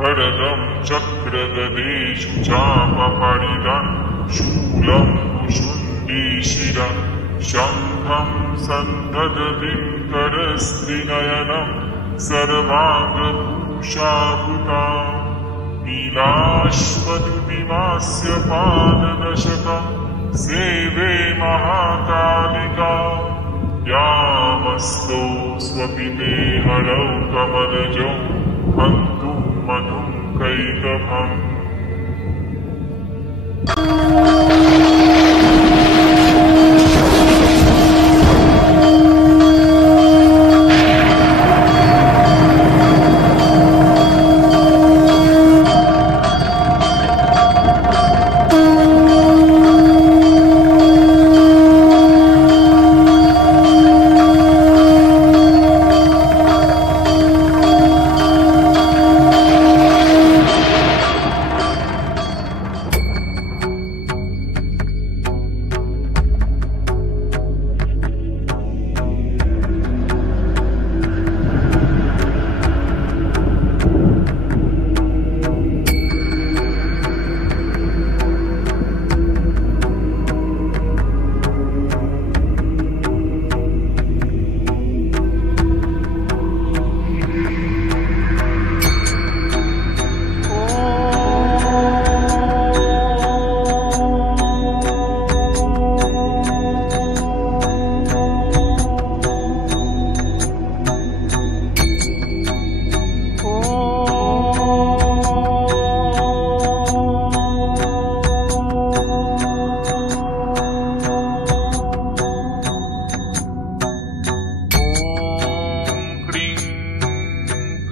खड्गं चक्रगदेषु चापफलितं शूलं कुशुण्डीशिरं शङ्खं सन्ददतिं करस्त्रिनयनं सर्वाङ्गभूषाभूताम् नीलाश्वदुतिमास्य पाददशकं सेवे महाकालिका यामस्तौ स्वपिते हरौ कमलजौ हन्तु मधुं कैटभम्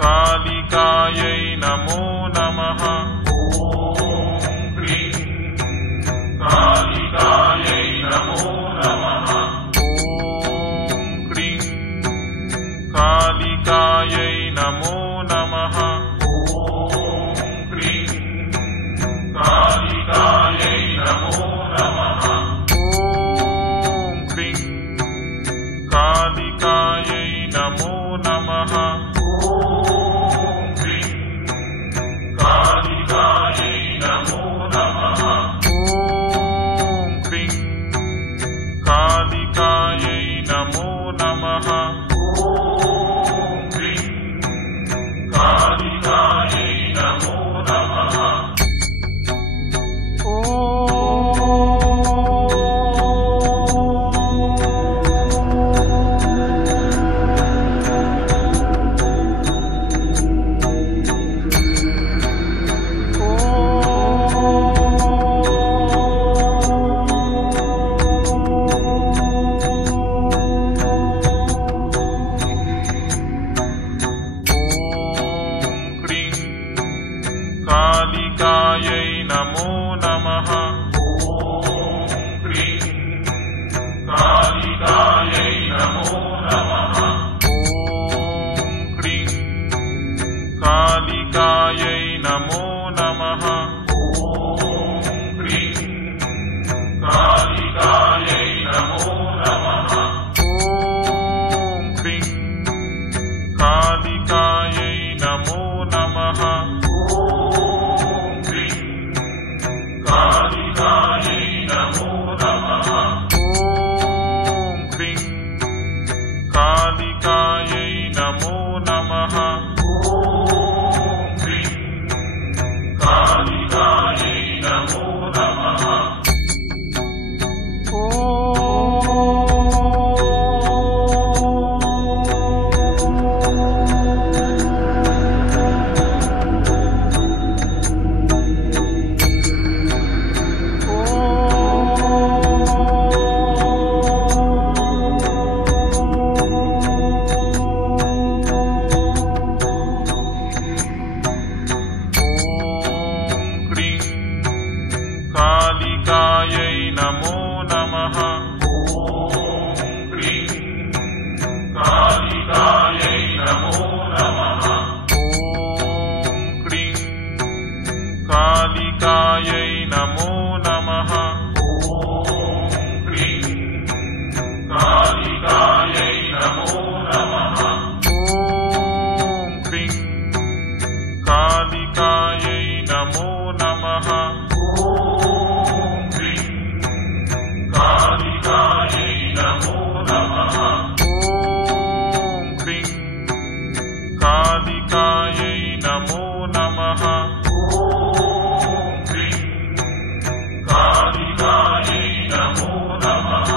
कालिकायै नमो नमः। ॐ क्लीं कालिकायै नमो नमः। ॐ क्लीं कालिकायै नमो नमः। ॐ क्लीं कालिकायै नमो नमः। ॐ क्लीं कालिकायै नमो नमः। कालिकायै नमो नमः। ॐ क्लीं कालिकायै नमो नमः। कालिकायै नमो नमः। ॐ क्लीं कालिकायै नमो नमः। ॐ क्लीं कालिकायै नमो नमः। ॐ क्लीं कालिकायै नमो नमः। ॐ क्लीं कालिकायै नमो नमः। कालिकायै नमो नमः। ॐ क्लीं कालिकायै नमो नमः। ॐ क्लीं कालिकायै नमो नमः। कालिकायै नमो नमः। ॐ क्लीं कालिकायै नमो नमः। ॐ क्लीं कालिकायै नमो नमः। ॐ क्लीं कालिकायै नमो नमः। ॐ क्लीं कालिकायै नमो नमः। ॐ क्लीं कालिकायै नमो नमः। ॐ क्लीं कालिकायै नमो नमः। ॐ क्लीं कालिकायै नमो नमः।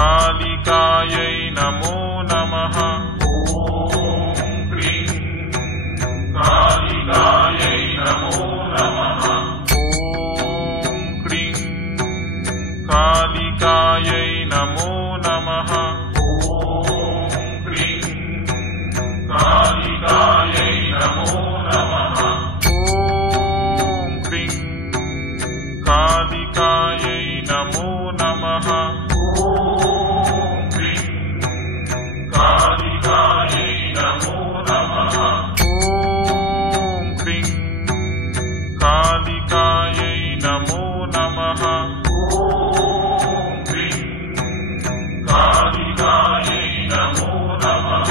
कालिकायै नमो नमः। ॐ क्लीं कालिकायै नमो नमः। ॐ क्लीं कालिकायै नमो नमः। ॐ क्लीं कालिकायै नमो नमः। ॐ क्लीं कालिकायै नमो नमः। कालिकायै नमो नमः। ॐ क्लीं कालिकायै नमो नमः। ॐ क्लीं कालिकायै नमो नमः।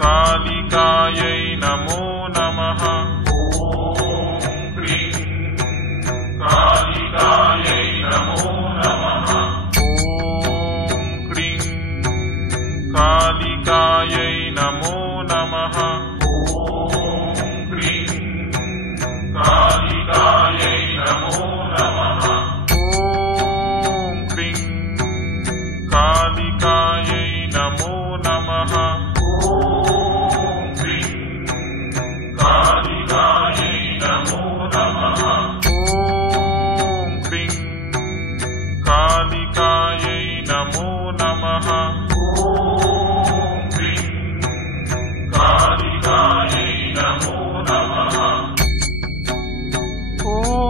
कालिकायै नमो नमः। ॐ क्लीं कालिकायै नमो नमः। ॐ क्लीं कालिकायै नमो नमः। ॐ क्लीं कालिकायै नमो नमः। ॐ क्लीं कालिकायै नमो नमः। कालिकायै नमो नमः। ॐ क्लीं कालिकायै नमो नमः। ॐ क्लीं कालिकायै नमो नमः। कालिकायै नमो नमः। ॐ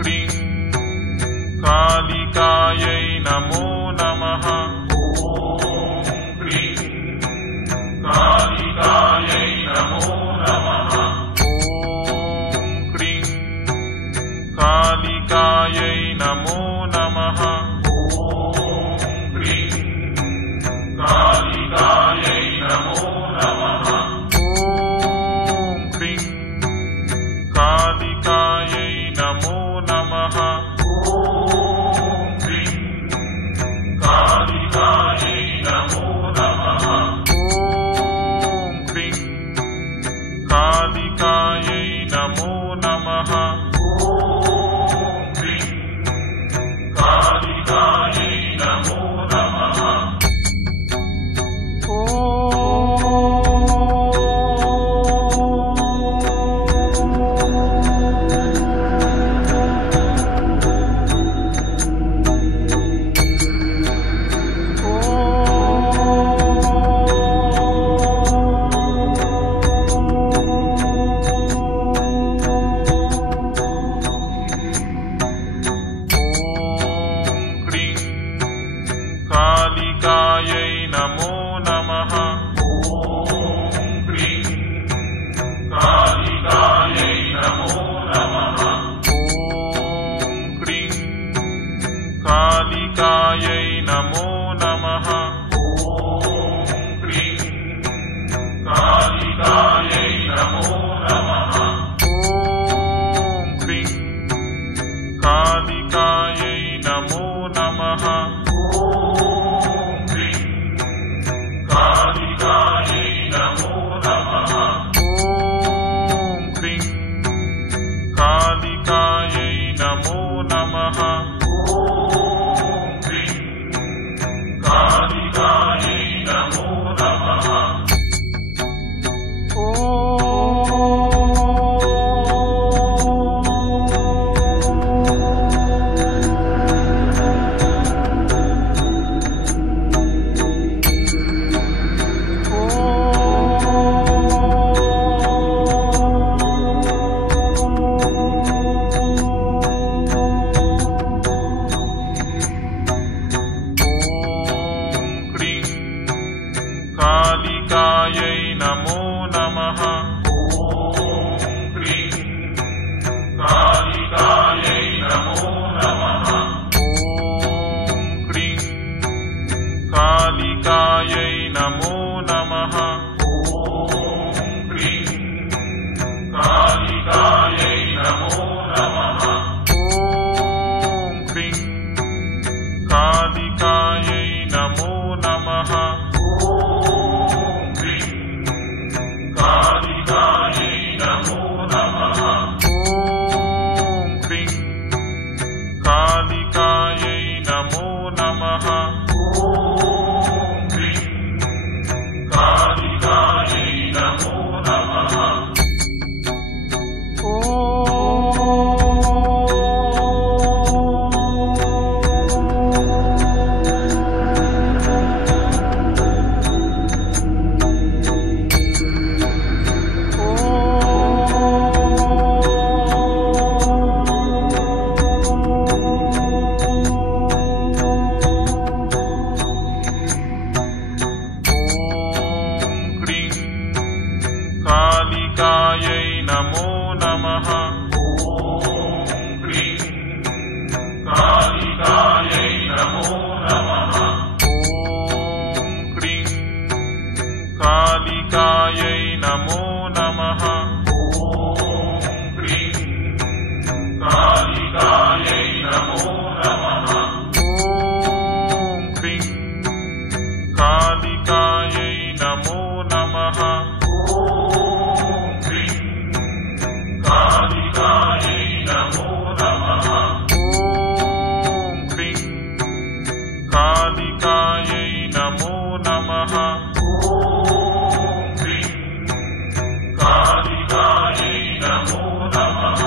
क्लीं कालिकायै नमो नमः। ॐ क्लीं कालिकायै नमो नमः। ॐ क्लीं कालिकायै नमो नमः। ॐ क्लीं कालिकायै नमो नमः। कालिकायै नमो नमः। ॐ क्लीं कालिकायै नमो नमः। ॐ क्लीं कालिकायै नमो नमः। कालिकायै नमो नमः। ॐ क्लीं कालिकायै नमो नमः। ॐ क्लीं कालिकायै नमो नमः। कालिकायै नमो नमः ॐ क्रीं कालिकायै नमो नमः ॐ क्रीं कालिकायै नमो नमः ॐ क्रीं कालिकायै नमो नमः ॐ क्रीं कालिकायै नमो नमः कालिकायै नमो नमः ॐ क्रीं कालिकायै नमो नमः ॐ क्रीं कालिकायै नमो नमः ॐ क्रीं कालिकायै नमो नमः ॐ क्रीं कालिकायै नमो नमः ॐ क्रीं कालिकायै नमो नमः ॐ क्रीं कालिकायै नमो नमः ॐ क्रीं कालिकायै नमो नमः कालिकायै नमो नमः ॐ क्रीं कालिकायै नमो नमः ॐ क्रीं कालिकायै नमो नमः ॐ क्रीं कालिकायै नमो नमः ॐ क्रीं कालिकायै नमो नमः ॐ क्रीं कालिकायै नमो नमः ॐ क्रीं कालिकायै नमो नमः ॐ क्रीं कालिकायै नमो नमः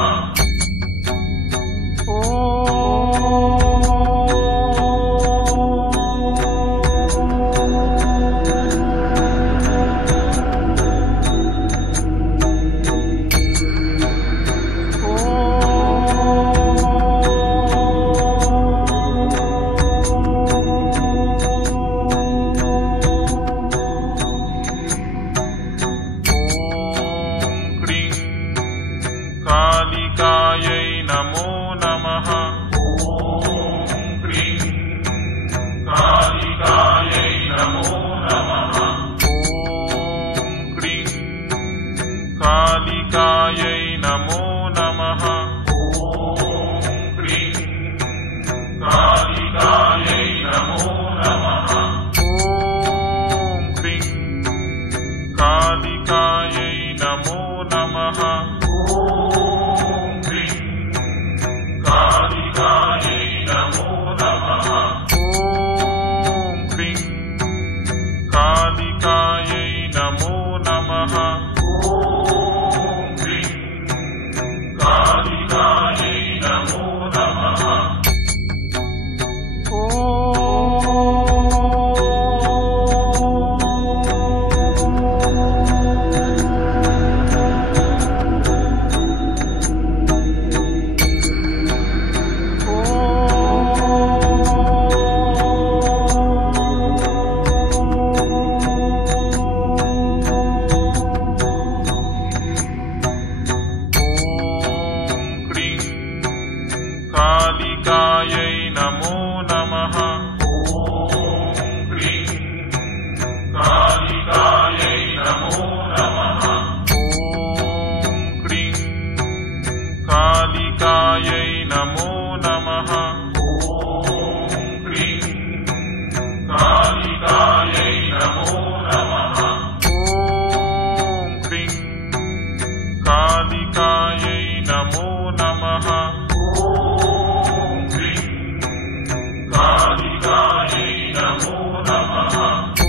नमो नमः। ॐ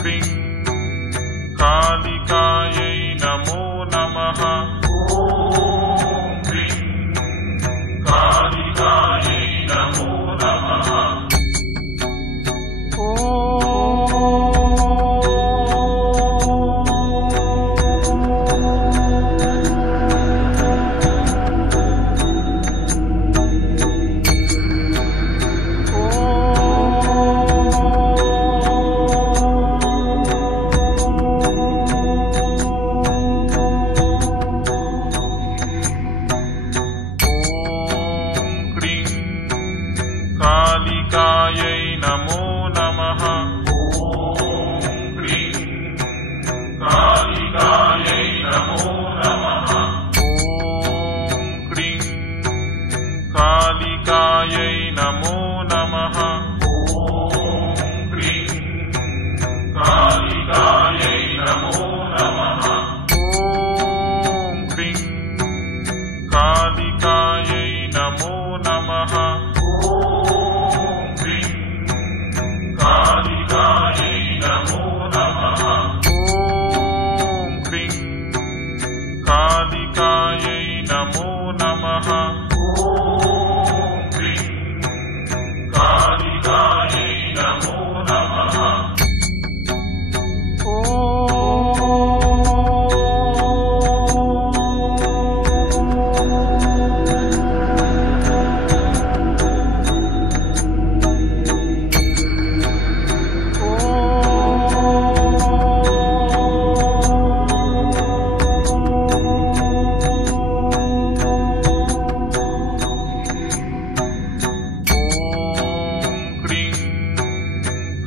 क्रीं कालिकायै नमो नमः। ॐ क्रीं कालिकायै नमो नमः। कालिकायै नमो नमः। ॐ क्रीं कालिकायै नमो नमः। ॐ क्रीं कालिकायै नमो नमः। ॐ क्रीं कालिकायै नमो नमः। ॐ क्रीं कालिकायै नमो नमः। ॐ क्रीं कालिकायै नमो नमः। ॐ क्रीं कालिकायै नमो नमः। ॐ क्रीं कालिकायै नमो नमः।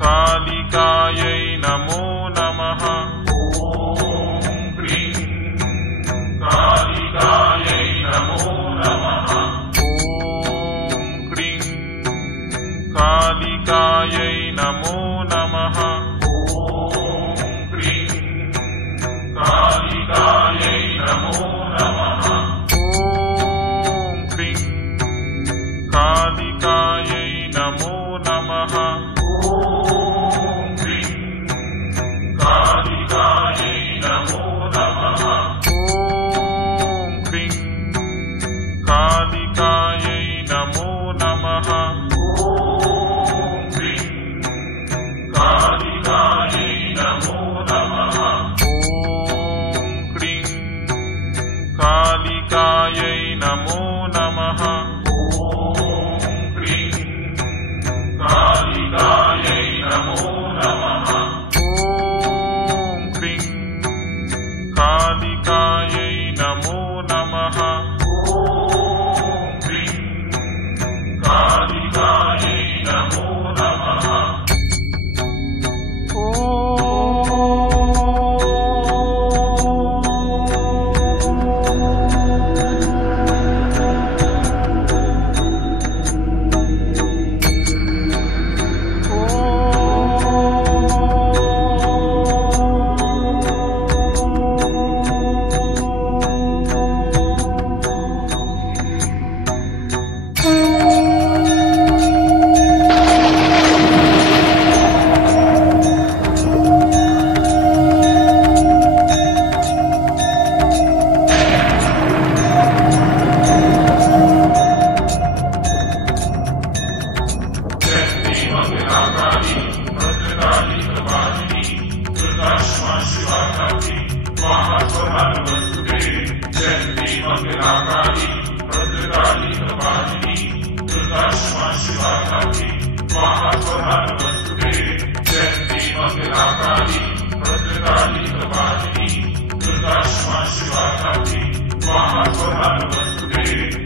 कालिकायै नमो नमः। ॐ क्रीं कालिकायै नमो नमः। ॐ क्रीं कालिकायै नमो नमः। ॐ क्रीं कालिकायै नमो नमः। ॐ क्रीं कालिकायै नमो नमः। ॐ क्रीं कालिकायै नमो नमः। ॐ क्रीं कालिकायै नमो नमः। ॐ क्रीं कालिकायै नमो नमः। ॐ क्रीं कालिकायै नमो नमः। ॐ क्रीं कालिकायै नमो नमः। ॐ क्रीं कालिकायै नमो नमः। ॐ क्रीं कालिकायै नमो नमः। मंगलाकारी भद्रकाली कपालिनी दुर्गा क्षमा शिवा धात्री स्वाहा स्वधा नमस्तुते। जयंती मंगलाकारी भद्रकाली कपालिनी दुर्गा क्षमा शिवा धात्री स्वाहा स्वधा नमस्तुते।